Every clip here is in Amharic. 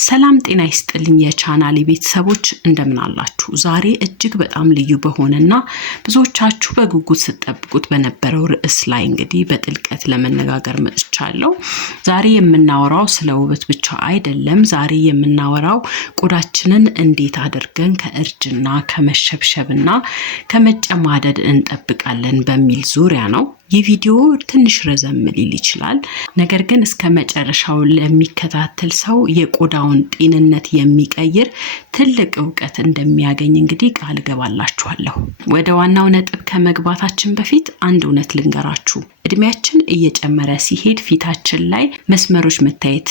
ሰላም ጤና ይስጥልኝ የቻናሌ ቤተሰቦች እንደምን አላችሁ? ዛሬ እጅግ በጣም ልዩ በሆነና ብዙዎቻችሁ በጉጉት ስትጠብቁት በነበረው ርዕስ ላይ እንግዲህ በጥልቀት ለመነጋገር መጥቻለሁ። ዛሬ የምናወራው ስለ ውበት ብቻ አይደለም። ዛሬ የምናወራው ቆዳችንን እንዴት አድርገን ከእርጅና ከመሸብሸብና ከመጨማደድ እንጠብቃለን በሚል ዙሪያ ነው። የቪዲዮ ትንሽ ረዘም ሊል ይችላል። ነገር ግን እስከ መጨረሻው ለሚከታተል ሰው የቆዳውን ጤንነት የሚቀይር ትልቅ ዕውቀት እንደሚያገኝ እንግዲህ ቃል ገባላችኋለሁ። ወደ ዋናው ነጥብ ከመግባታችን በፊት አንድ እውነት ልንገራችሁ። እድሜያችን እየጨመረ ሲሄድ ፊታችን ላይ መስመሮች መታየት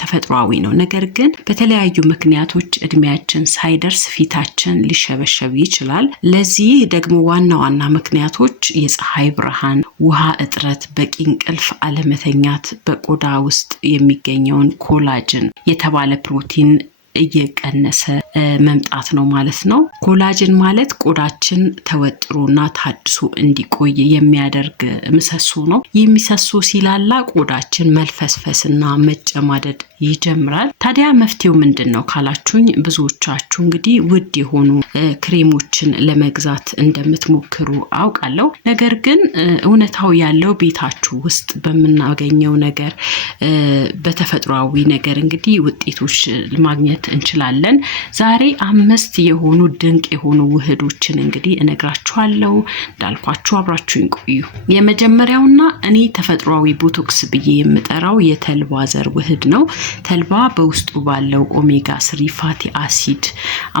ተፈጥሯዊ ነው። ነገር ግን በተለያዩ ምክንያቶች እድሜያችን ሳይደርስ ፊታችን ሊሸበሸብ ይችላል። ለዚህ ደግሞ ዋና ምክንያቶች የፀሐይ ብርሃን፣ ውሃ እጥረት፣ በቂ እንቅልፍ አለመተኛት፣ በቆዳ ውስጥ የሚገኘውን ኮላጅን የተባለ ፕሮቲን እየቀነሰ መምጣት ነው ማለት ነው። ኮላጅን ማለት ቆዳችን ተወጥሮና ታድሶ እንዲቆይ የሚያደርግ ምሰሶ ነው። ይህ ምሰሶ ሲላላ ቆዳችን መልፈስፈስና መጨማደድ ይጀምራል። ታዲያ መፍትሄው ምንድነው ካላችሁኝ፣ ብዙዎቻችሁ እንግዲህ ውድ የሆኑ ክሬሞችን ለመግዛት እንደምትሞክሩ አውቃለሁ። ነገር ግን እውነታው ያለው ቤታችሁ ውስጥ በመናገኘው ነገር በተፈጥሯዊ ነገር እንግዲህ ውጤቶች ማግኘት እንችላለን። ዛሬ 5 የሆኑ ድንቅ የሆኑ ውህዶችን እንግዲህ እነግራችኋለሁ። እንዳልኳችሁ አብራችሁኝ ቆዩ። የመጀመሪያውና እኔ ተፈጥሯዊ ቦቶክስ ብዬ የምጠራው የተልባ ዘር ውህድ ነው። ተልባ በውስጡ ባለው ኦሜጋ 3 ፋቲ አሲድ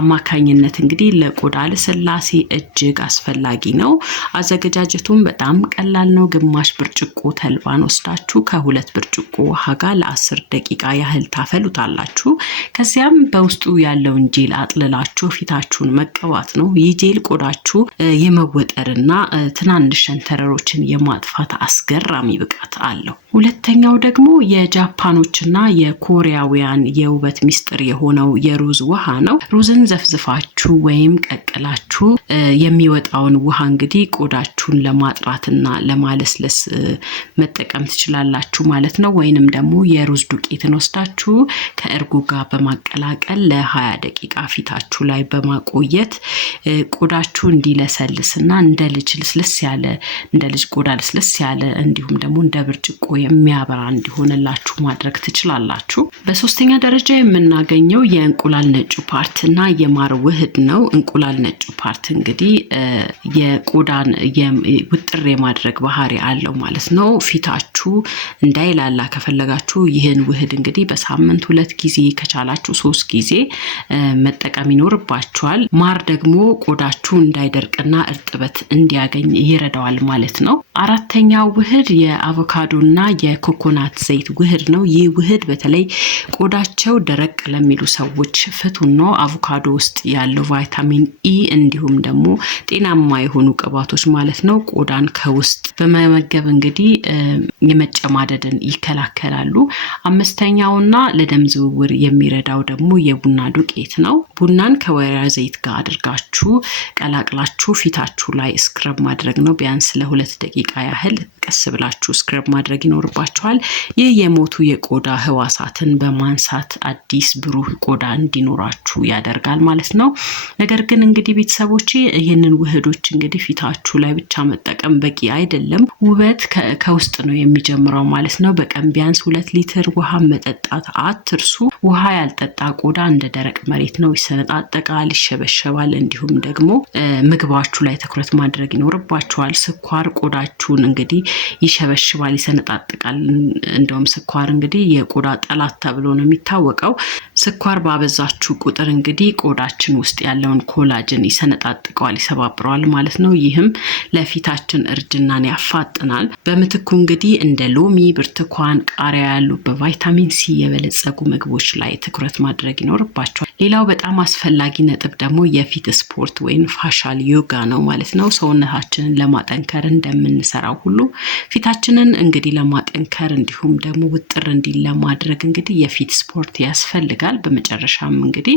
አማካኝነት እንግዲህ ለቆዳ ለስላሴ እጅግ አስፈላጊ ነው። አዘገጃጀቱም በጣም ቀላል ነው። ግማሽ ብርጭቆ ተልባን ወስዳችሁ ከ2 ብርጭቆ ውሃ ጋር ለ10 ደቂቃ ያህል ታፈሉታላችሁ። ከዚያም በውስጡ ያለውን ጄል አጥልላችሁ ፊታችሁን መቀባት ነው። ይህ ጄል ቆዳችሁ የመወጠርና ትናንሽ ሸንተረሮችን የማጥፋት አስገራሚ ብቃት አለው። ሁለተኛው ደግሞ የጃፓኖችና የኮሪያውያን የውበት ሚስጥር የሆነው የሩዝ ውሃ ነው። ሩዝን ዘፍዝፋችሁ ወይም ቀቅላችሁ የሚወጣውን ውሃ እንግዲህ ቆዳችሁን ለማጥራትና ለማለስለስ መጠቀም ትችላላችሁ ማለት ነው። ወይንም ደግሞ የሩዝ ዱቄትን ወስዳችሁ ከእርጎ ጋር በማቀላቀል ለ20 ደቂቃ ፊታችሁ ላይ በማቆየት ቆዳችሁ እንዲለሰልስና እንደ ልጅ ቆዳ ልስልስ ያለ እንዲሁም ደግሞ እንደ ብርጭቆ የሚያበራ እንዲሆንላችሁ ማድረግ ትችላላችሁ። በሶስተኛ ደረጃ የምናገኘው የእንቁላል ነጩ ፓርትና የማር ውህድ ነው። እንቁላል ነጩ ፓርት እንግዲህ የቆዳን ውጥር የማድረግ ባህሪ አለው ማለት ነው። ፊታችሁ እንዳይላላ ከፈለጋችሁ ይህን ውህድ እንግዲህ በሳምንት 2 ጊዜ ከቻላችሁ 3 ጊዜ መጠቀም ይኖርባችኋል። ማር ደግሞ ቆዳችሁ እንዳይደርቅና እርጥበት እንዲያገኝ ይረዳዋል ማለት ነው። አራተኛው ውህድ የአቮካዶና የኮኮናት ዘይት ውህድ ነው። ይህ ውህድ በተለይ ቆዳቸው ደረቅ ለሚሉ ሰዎች ፍቱን ነው። አቮካዶ ውስጥ ያለው ቫይታሚን ኢ እንዲሁም ደግሞ ጤናማ የሆኑ ቅባቶች ማለት ነው ቆዳን ከውስጥ በመመገብ እንግዲህ የመጨማደድን ይከላከላሉ። አምስተኛውና ለደም ዝውውር የሚረዳው ደግሞ የቡና ዱቄት ነው። ቡናን ከወይራ ዘይት ጋር አድርጋችሁ ቀላቅላችሁ ፊታችሁ ላይ ስክረብ ማድረግ ነው። ቢያንስ ለ2 ደቂቃ ያህል ቀስ ብላችሁ ስክረብ ማድረግ ይኖርባችኋል። ይህ የሞቱ የቆዳ ህዋሳትን በማንሳት አዲስ ብሩህ ቆዳ እንዲኖራችሁ ያደርጋል ማለት ነው። ነገር ግን እንግዲህ ቤተሰቦቼ ይህንን ውህዶች እንግዲህ ፊታችሁ ላይ ብቻ መጠቀም በቂ አይደለም። ውበት ከውስጥ ነው የሚጀምረው ማለት ነው። በቀን ቢያንስ 2 ሊትር ውሃ መጠጣት አትርሱ። ውሃ ያልጠጣ ቆዳ እንደ ደረቅ መሬት ነው፣ ይሰነጣጠቃል፣ ይሸበሸባል። እንዲሁም ደግሞ ምግባችሁ ላይ ትኩረት ማድረግ ይኖርባችኋል። ስኳር ቆዳችሁን እንግዲህ ይሸበሽባል፣ ይሰነጣጠቃል። እንደውም ስኳር እንግዲህ የቆዳ ጠላት ተብሎ ነው የሚታወቀው። ስኳር ባበዛችሁ ቁጥር እንግዲህ ቆዳችን ውስጥ ያለውን ኮላጅን ይሰነጣጥቀዋል፣ ይሰባብረዋል ማለት ነው። ይህም ለፊታችን እርጅናን ያፋጥናል። በምትኩ እንግዲህ እንደ ሎሚ፣ ብርቱካን፣ ቃሪያ ያሉ በቫይታሚን ሲ የበለጸጉ ምግቦች ላይ ትኩረት ማድረግ ይኖርባችኋል። ሌላው በጣም አስፈላጊ ነጥብ ደግሞ የፊት ስፖርት ወይም ፋሻል ዮጋ ነው ማለት ነው። ሰውነታችንን ለማጠንከር እንደምንሰራው ሁሉ ፊታችንን እንግዲህ ለማጠንከር እንዲሁም ደግሞ ውጥር እንዲል ለማድረግ እንግዲህ የፊት ስፖርት ያስፈልጋል። በመጨረሻም እንግዲህ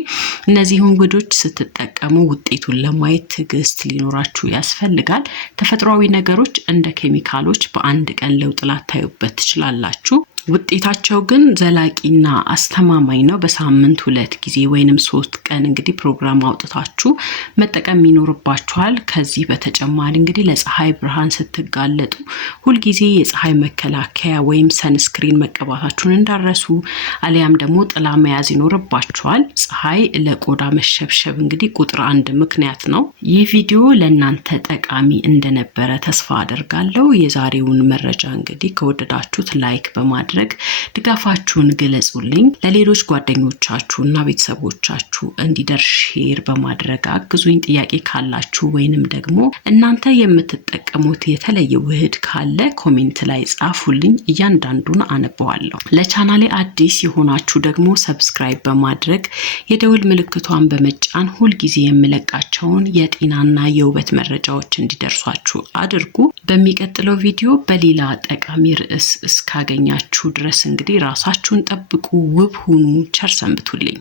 እነዚህን ውህዶች ስትጠቀሙ ውጤቱን ለማየት ትዕግስት ሊኖራችሁ ያስፈልጋል። ተፈጥሯዊ ነገሮች እንደ ኬሚካሎች በአንድ ቀን ለውጥ ላታዩበት ትችላላችሁ። ውጤታቸው ግን ዘላቂና አስተማማኝ ነው። በሳምንት 2 ጊዜ ወይንም 3 ቀን እንግዲህ ፕሮግራም አውጥታችሁ መጠቀም ይኖርባችኋል። ከዚህ በተጨማሪ እንግዲህ ለፀሐይ ብርሃን ስትጋለጡ ሁል ጊዜ የፀሐይ መከላከያ ወይም ሰንስክሪን መቀባታችሁን እንዳረሱ፣ አሊያም ደግሞ ጥላ መያዝ ይኖርባችኋል። ፀሐይ ለቆዳ መሸብሸብ እንግዲህ ቁጥር 1 ምክንያት ነው። ይህ ቪዲዮ ለእናንተ ጠቃሚ እንደነበረ ተስፋ አደርጋለሁ። የዛሬውን መረጃ እንግዲህ ከወደዳችሁት ላይክ በማድረግ ድጋፋችሁን ገለጹልኝ። ለሌሎች ጓደኞቻችሁና ቤተሰቦቻችሁ እንዲደርስ ሼር በማድረግ አግዙኝ። ጥያቄ ካላችሁ ወይንም ደግሞ እናንተ የምትጠቀሙት የተለየ ውህድ ካለ ኮሜንት ላይ ጻፉልኝ፣ እያንዳንዱን አነበዋለሁ። ለቻናሌ አዲስ የሆናችሁ ደግሞ ሰብስክራይብ በማድረግ የደውል ምልክቷን በመጫን ሁል ጊዜ የምለቃቸውን የጤናና የውበት መረጃዎች እንዲደርሷችሁ አድርጉ። በሚቀጥለው ቪዲዮ በሌላ ጠቃሚ ርዕስ እስካገኛችሁ ድረስ እንግዲህ ራሳችሁን ጠብቁ፣ ውብ ሁኑ፣ ቸር ሰንብቱልኝ።